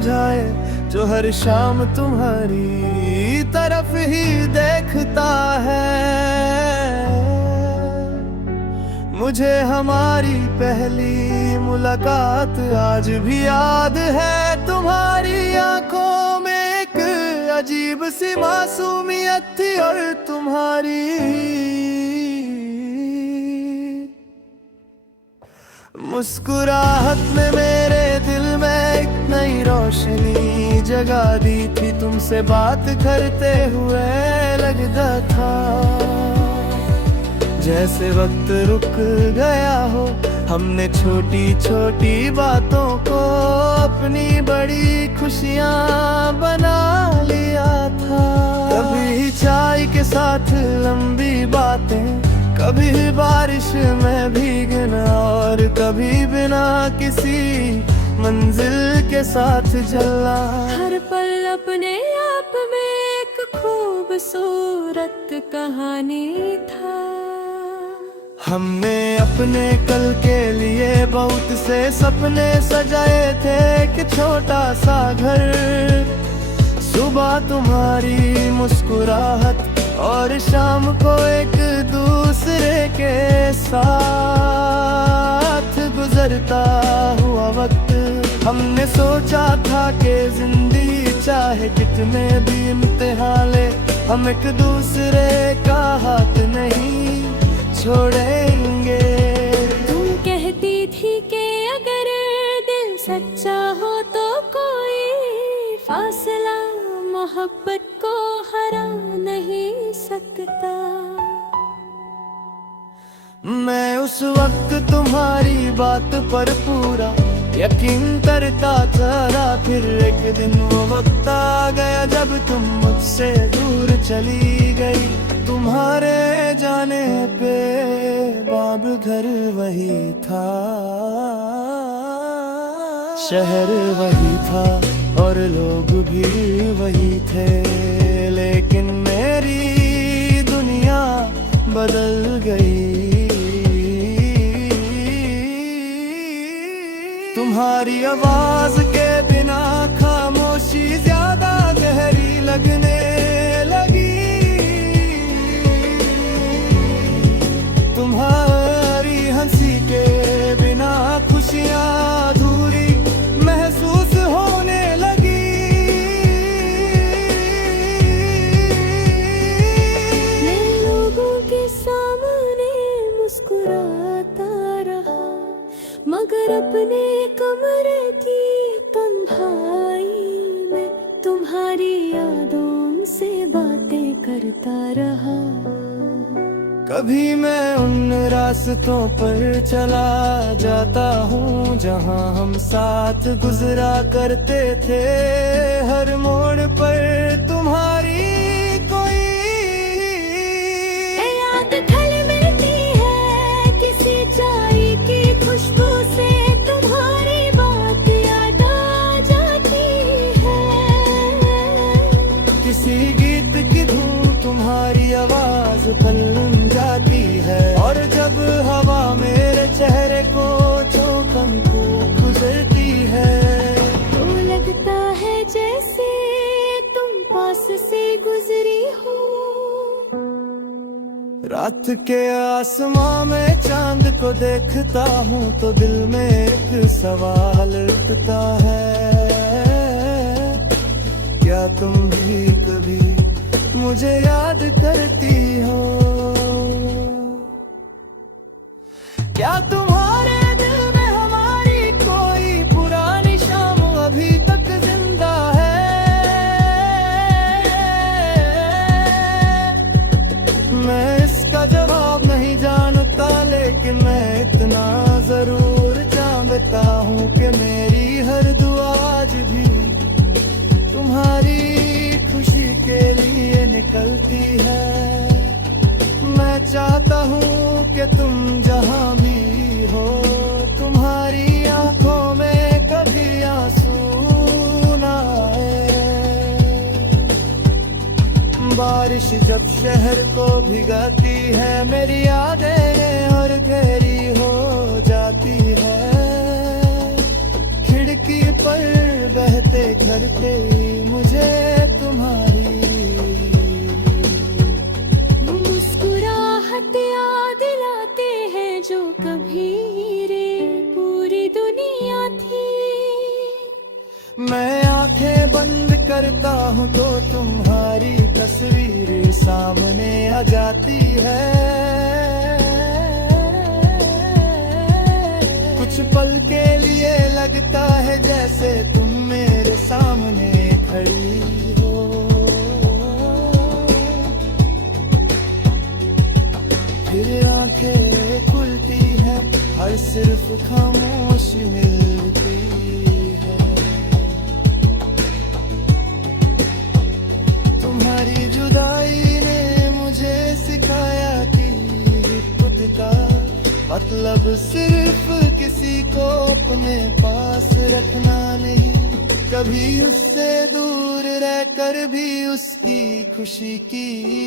समझाए, जो हर शाम तुम्हारी तरफ ही देखता है। मुझे हमारी पहली मुलाकात आज भी याद है। तुम्हारी आंखों में एक अजीब सी मासूमियत थी, और तुम्हारी मुस्कुराहट ने मेरे दिल में एक नई रोशनी जगा दी थी। तुमसे बात करते हुए लगता था जैसे वक्त रुक गया हो। हमने छोटी छोटी बातों को अपनी बड़ी खुशियां बना लिया था। कभी चाय के साथ लंबी बातें, कभी बारिश में भीगना, और कभी बिना किसी मंजिल के साथ चलना। हर पल अपने आप में एक खूबसूरत कहानी था। हमने अपने कल के लिए बहुत से सपने सजाए थे। एक छोटा सा घर, सुबह तुम्हारी मुस्कुराहट, और शाम को एक दूसरे के साथ गुजरता हुआ वक्त। हमने सोचा था कि जिंदगी चाहे कितने भी इम्तिहान ले, हम एक दूसरे का हाथ नहीं छोड़ेंगे। तुम कहती थी कि अगर दिल सच्चा हो तो कोई फासला मोहब्बत को हरा नहीं सकता। मैं उस वक्त तुम्हारी बात पर पूरा यकीन करता था। फिर एक दिन वो वक्त आ गया जब तुम मुझसे दूर चली गई। तुम्हारे जाने पे बाब घर वही था, शहर वही था, और लोग भी वही थे। लेकिन मेरी दुनिया बदल गई। तुम्हारी आवाज के बिना खामोशी ज्यादा गहरी लगने लगी। तुम्हारी हंसी के बिना खुशियां अधूरी महसूस होने लगी। मैं लोगों के सामने मुस्कुराता रहा, मगर अपने कमरे की तन्हाई में तुम्हारी यादों से बातें करता रहा। कभी मैं उन रास्तों पर चला जाता हूँ जहाँ हम साथ गुजरा करते थे। हर मोड़ पर तुम्हारी कोई याद खल मिलती है, किसी चाय की खुशबू से तुम्हारी बात याद आ जाती है। किसी गीत की धुन तुम्हारी आवाज बन जाती है, और जब हवा मेरे चेहरे को चौकन को गुजरती है तो लगता है जैसे तुम पास से गुजरी हो। रात के आसमां में चांद को देखता हूँ तो दिल में एक सवाल उठता है, क्या तुम भी कभी मुझे याद करती हो? क्या तुम्हारे दिल में हमारी कोई पुरानी शाम अभी तक जिंदा है? मैं इसका जवाब नहीं जानता, लेकिन मैं इतना जरूर जानता हूँ कि मेरी हर दुआ आज भी तुम्हारी खुशी के लिए निकलती है। मैं चाहता हूँ कि तुम जहाँ भी हो, तुम्हारी आंखों में कभी आंसू ना आए। बारिश जब शहर को भिगाती है, मेरी यादें और गहरी हो जाती है। खिड़की पर बहते करते मुझे तुम्हारी मुस्कुराहट याद दिलाते हैं जो कभी रे पूरी दुनिया थी। मैं आंखें बंद करता हूँ तो तुम्हारी तस्वीर सामने आ जाती है। कुछ पल के लिए लगता है जैसे तुम मेरे सामने खड़ी हो। फिर आंखें खुलती हैं, हर सिर्फ खामोशी मिलती है। तुम्हारी जुदाई ने मुझे सिखाया कि खुद का मतलब सिर्फ किसी को अपने पास रखना नहीं, कभी उससे दूर रहकर भी उसकी खुशी की